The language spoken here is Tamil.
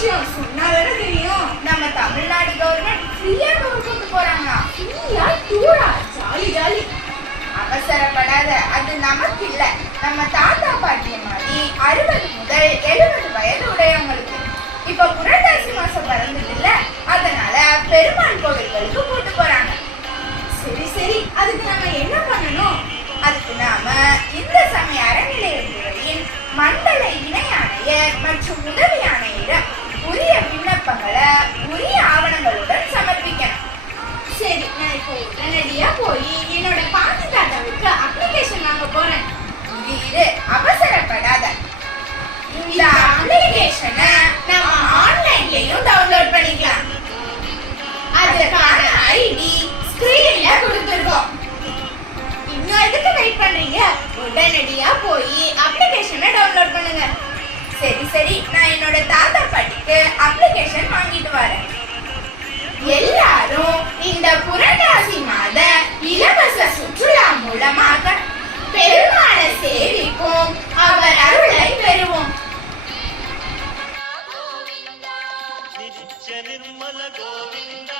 விஷயம் சொன்னா வேற தெரியும். நம்ம தமிழ்நாடு கவர்மெண்ட் ஃப்ரீயா டூர் கூட்டு போறாங்க. ஃப்ரீயா டூரா ஜாலி ஜாலி. அவசரப்படாத அது நமக்கு இல்ல. நம்ம தாத்தா பாட்டிய மாதிரி அறுபது முதல் எழுபது வயது உடையவங்களுக்கு. இப்ப புரட்டாசி மாசம் பிறந்தது இல்ல. அதனால பெருமாள் கோவில்களுக்கு கூட்டு போறாங்க. சரி சரி. அதுக்கு நம்ம என்ன பண்ணணும்? அதுக்கு நாம இந்த சமய அறநிலையத்துறையின் மண்டல இணை ஆணையர் மற்றும் உதவி ஆணையரை விண்ணப்பங்களை உரிய ஆவணங்களுடன் சமர்ப்பிக்கணும். சரி நான் இப்போ உடனடியா போய் என்னோட பாட்டி தாத்தாவுக்கு அப்ளிகேஷன் வாங்க போறேன். இரு, இரு அவசரப்படாத. இந்த அப்ளிகேஷனை நம்ம ஆன்லைன்லயும் டவுன்லோட் பண்ணிக்கலாம். அதுக்கான ஐடி ஸ்கிரீன்ல கொடுத்துருக்கோம். இன்னும் எதுக்கு வெயிட் பண்றீங்க? உடனடியா போய் அப்ளிகேஷனை டவுன்லோட் பண்ணுங்க. சரி சரி நான் என்னோட தாத்தா பாட்டிக்கு இந்த புரட்டாசி மாத இலவச சுற்றுலா மூலமாக பெருமான சேவிப்போம். அவர் அருளை பெறுவோம். நிர்மல கோவிந்தா.